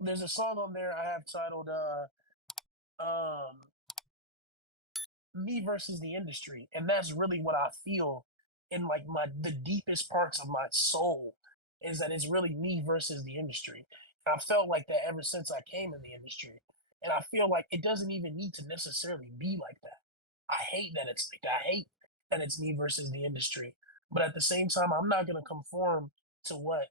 there's a song on there I have titled um me versus the industry, and that's really what I feel in like my the deepest parts of my soul, is that it's really me versus the industry. And I felt like that ever since I came in the industry, and I feel like it doesn't even need to necessarily be like that. I hate that it's like that. I hate that it's me versus the industry, but at the same time, I'm not gonna conform to what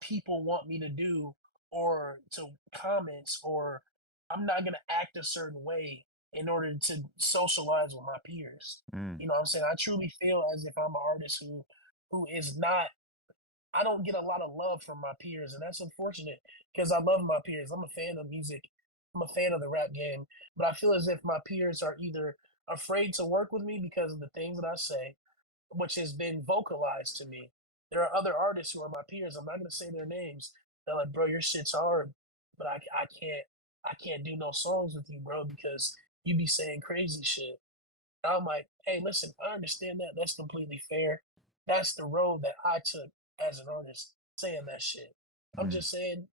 people want me to do, or to comments, or I'm not gonna act a certain way in order to socialize with my peers. Mm, You know what I'm saying? I truly feel as if I'm an artist who is not, I don't get a lot of love from my peers, and that's unfortunate because I love my peers. I'm a fan of music. I'm a fan of the rap game, but I feel as if my peers are either afraid to work with me because of the things that I say, which has been vocalized to me. There are other artists who are my peers. I'm not gonna say their names. They're like, bro, your shit's hard, but I can't do no songs with you, bro, because you be saying crazy shit. I'm like, hey, listen, I understand that. That's completely fair. That's the road that I took as an artist, saying that shit. I'm mm. just saying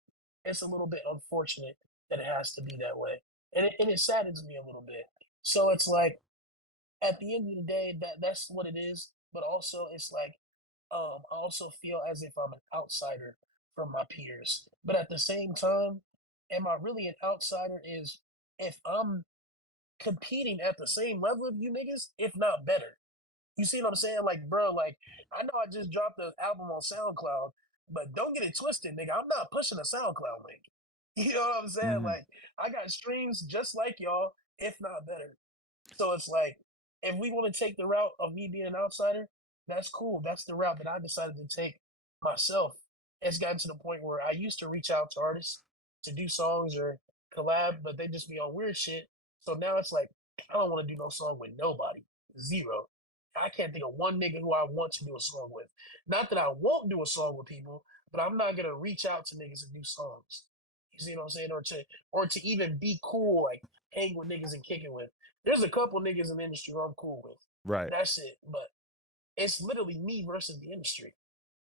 it's a little bit unfortunate that it has to be that way. And it saddens me a little bit. So it's like at the end of the day, that's what it is. But also, it's like I also feel as if I'm an outsider from my peers. But at the same time, am I really an outsider? Is if I'm competing at the same level of you niggas, if not better. You see what I'm saying? Like, bro, like I know I just dropped the album on SoundCloud, but don't get it twisted, nigga. I'm not pushing a SoundCloud link. You know what I'm saying? Mhm. Like, I got streams just like y'all, if not better. So it's like, if we want to take the route of me being an outsider, that's cool. That's the route that I decided to take myself. It's gotten to the point where I used to reach out to artists to do songs or collab, but they just be on weird shit. So now it's like, I don't want to do no song with nobody. Zero. I can't think of one nigga who I want to do a song with. Not that I won't do a song with people, but I'm not gonna reach out to niggas and do songs. You see what I'm saying? Or to even be cool, like hang with niggas and kick it with. There's a couple niggas in the industry who I'm cool with. Right. That's it. But it's literally me versus the industry.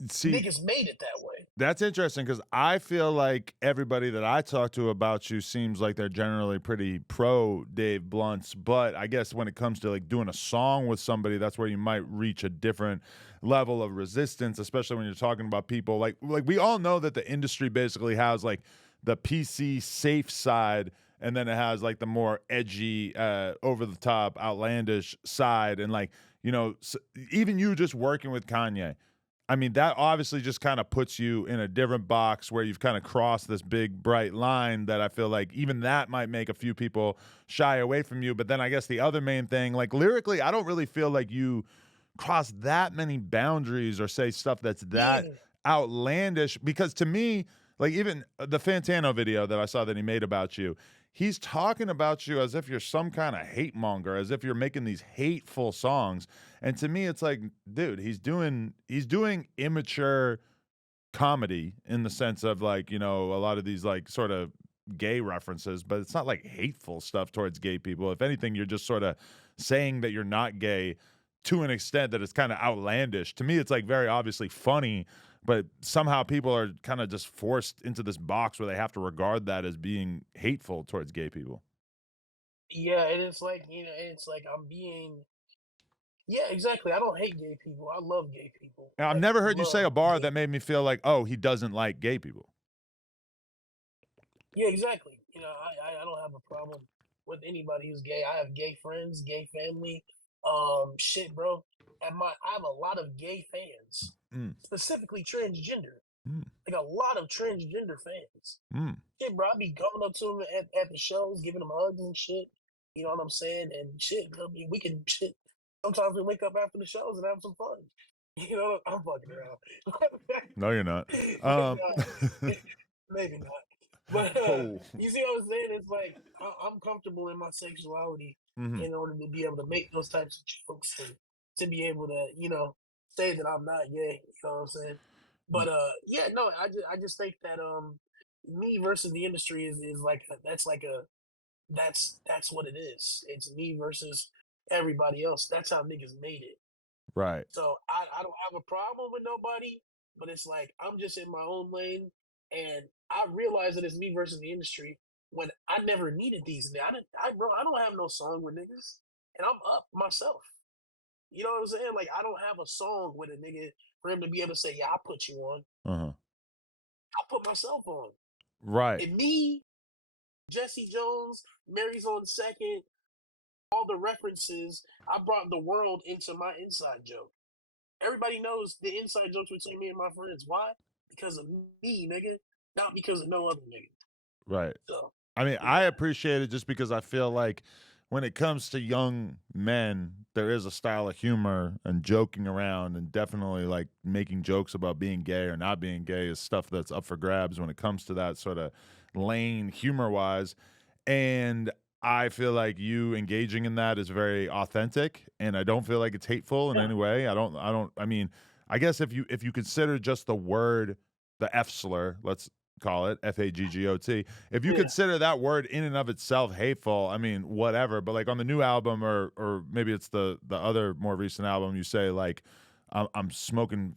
See, Niggas made it that way. that's interesting because I feel like everybody that I talk to about you seems like they're generally pretty pro Dave Blunts, but I guess when it comes to like doing a song with somebody, that's where you might reach a different level of resistance, especially when you're talking about people like we all know that the industry basically has like the PC safe side and then it has like the more edgy over the top outlandish side and like even you just working with Kanye, I mean, that obviously just kind of puts you in a different box where you've kind of crossed this big bright line that I feel like even that might make a few people shy away from you. But then I guess the other main thing, like lyrically, I don't really feel like you cross that many boundaries or say stuff that's that Yeah. outlandish because to me, like even the Fantano video that I saw that he made about you, he's talking about you as if you're some kind of hate monger, as if you're making these hateful songs. And to me, it's like, dude, he's doing immature comedy in the sense of like, a lot of these like sort of gay references, but it's not like hateful stuff towards gay people. If anything, you're just sort of saying that you're not gay to an extent that it's kind of outlandish. To me, it's like very obviously funny, but somehow people are kind of just forced into this box where they have to regard that as being hateful towards gay people. Yeah, and it's like, it's like I'm being, yeah, exactly. I don't hate gay people. I love gay people. And I've Like never heard you say a love bar gay. that made me feel like, oh, he doesn't like gay people. Yeah, exactly. I don't have a problem with anybody who's gay. I have gay friends, gay family. Shit, bro. I have a lot of gay fans, Mm, specifically transgender. mm, Like a lot of transgender fans. mm. Shit, bro. I be going up to them at the shows, giving them hugs and shit. You know what I'm saying? And shit, bro, we can shit. Sometimes we wake up after the shows and have some fun. You know, I'm fucking around. No, you're not. Maybe Um, not. Maybe not. But oh, you see what I'm saying? It's like I'm comfortable in my sexuality mhm. in order to be able to make those types of jokes and to be able to, say that I'm not gay. You know what I'm saying? But yeah, no, I just think that me versus the industry is like that's what it is. It's me versus everybody else. That's how niggas made it. Right. So I don't have a problem with nobody, but it's like I'm just in my own lane, and I realized that it's me versus the industry when I never needed these. Bro, I don't have no song with niggas, and I'm up myself. You know what I'm saying? Like I don't have a song with a nigga for him to be able to say, "Yeah, I put you on." Uh-huh. I put myself on. Right. And me, Jesse Jones, Mary's on second, all the references, I brought the world into my inside joke. Everybody knows the inside jokes between me and my friends. Why? Because of me, nigga. Not because of no other nigga. Right. So, I mean, I yeah. appreciate it just because I feel like when it comes to young men, there is a style of humor and joking around and definitely like making jokes about being gay or not being gay is stuff that's up for grabs when it comes to that sort of lane humor wise. And I feel like you engaging in that is very authentic and I don't feel like it's hateful in Yeah. any way. I mean, I guess if you consider just the word the F slur, let's call it FAGGOT. If you Yeah. consider that word in and of itself hateful, I mean, whatever. But like on the new album, or maybe it's the other more recent album, you say like, I'm smoking,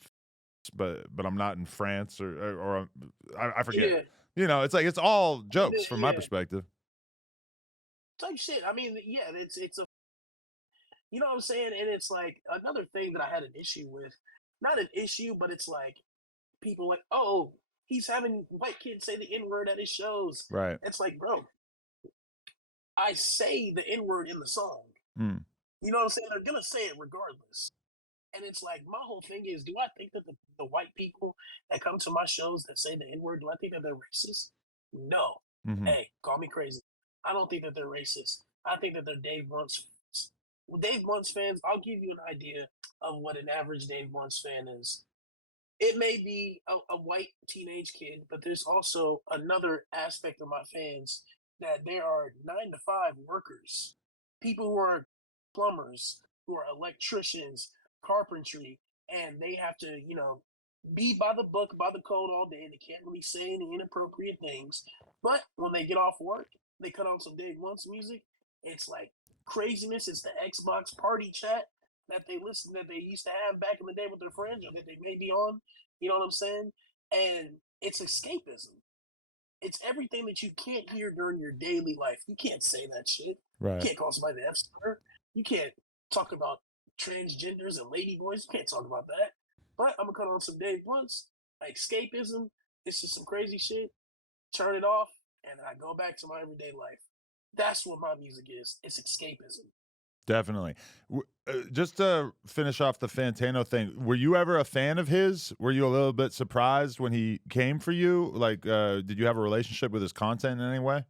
but I'm not in France, or I forget. Yeah. You know, it's like it's all jokes from my Yeah. perspective. Type shit. I mean, yeah, it's a you know what I'm saying? And it's like another thing that I had an issue with. Not an issue, but it's like people like, oh, he's having white kids say the N word at his shows. Right. It's like, bro, I say the N word in the song. Mm. You know what I'm saying? They're gonna say it regardless. And it's like my whole thing is, do I think that the white people that come to my shows that say the N word, do I think that they're racist? No. Hmm. Hey, call me crazy. I don't think that they're racist. I think that they're Dave Blunt's fans. Well, Dave Blunt's fans, I'll give you an idea of what an average Dave Blunt's fan is. It may be a white teenage kid, but there's also another aspect of my fans that there are 9 to 5 workers, people who are plumbers, who are electricians, carpentry, and they have to, be by the book, by the code all day. They can't really say any inappropriate things. But when they get off work, they cut on some Dave Once music. It's like craziness. It's the Xbox party chat that they used to have back in the day with their friends or that they may be on. You know what I'm saying? And it's escapism. It's everything that you can't hear during your daily life. You can't say that shit. You Right. can't call somebody the F slur. You can't talk about transgenders and ladyboys. You can't talk about that. But I'm gonna cut on some Dave Blunts. Escapism. It's just some crazy shit. Turn it off, and I go back to my everyday life. That's what my music is. It's escapism. Definitely. Just to finish off the Fantano thing, were you ever a fan of his? Were you a little bit surprised when he came for you? Like, did you have a relationship with his content in any way?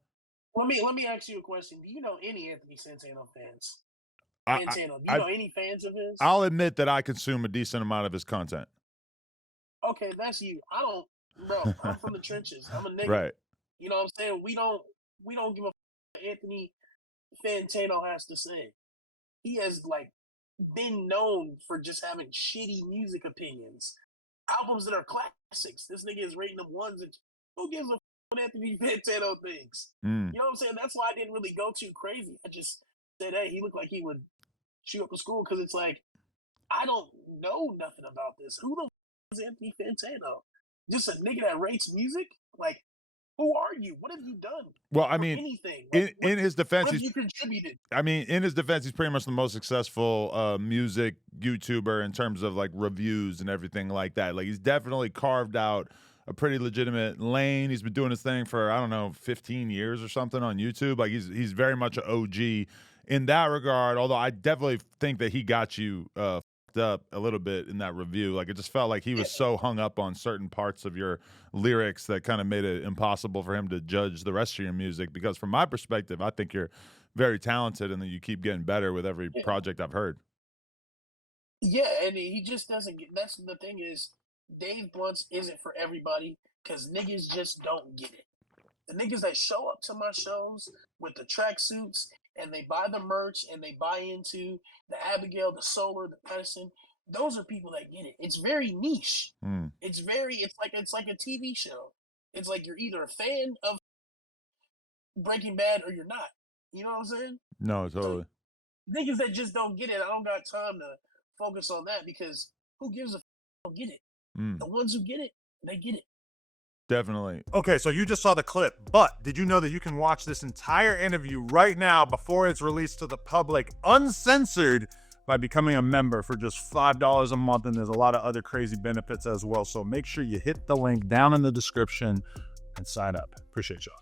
Let me ask you a question. Do you know any Anthony Santano fans? I, I, Fantano. Do you I know any fans of his? I'll admit that I consume a decent amount of his content. Okay, that's you. I don't, bro. I'm from the trenches. I'm a nigga. Right. You know what I'm saying? We don't give a what Anthony Fantano has to say. He has like been known for just having shitty music opinions, albums that are classics. This nigga is rating them ones and who gives a what Anthony Fantano thinks? Mm. You know what I'm saying? That's why I didn't really go too crazy. I just said, hey, he looked like he would shoot up a school because it's like I don't know nothing about this. Who the is Anthony Fantano? Just a nigga that rates music? Like, who are you? What have you done Well, I for mean, anything? Like, in his what defense, have you contributed? in his defense, he's pretty much the most successful music YouTuber in terms of like reviews and everything like that. Like he's definitely carved out a pretty legitimate lane. He's been doing his thing for I don't know 15 years or something on YouTube. Like he's very much an OG in that regard. Although I definitely think that he got you fucked up a little bit in that review. Like it just felt like he Yeah, was so hung up on certain parts of your lyrics that kind of made it impossible for him to judge the rest of your music. Because from my perspective, I think you're very talented and that you keep getting better with every yeah, project I've heard. yeah. And he just doesn't get. That's the thing is, Dave Blunts isn't for everybody because niggas just don't get it. The niggas that show up to my shows with the tracksuits and they buy the merch and they buy into the Abigail, the Solar, the Medicine, those are people that get it. It's very niche. Mm. It's like a TV show. It's like you're either a fan of Breaking Bad or you're not. You know what I'm saying? No, So totally. niggas that just don't get it, I don't got time to focus on that because who gives a don't get it? Mm. The ones who get it, they get it. Definitely. Okay, so you just saw the clip, but did you know that you can watch this entire interview right now before it's released to the public, uncensored, by becoming a member for just $5 a month? And there's a lot of other crazy benefits as well. So make sure you hit the link down in the description and sign up. Appreciate y'all.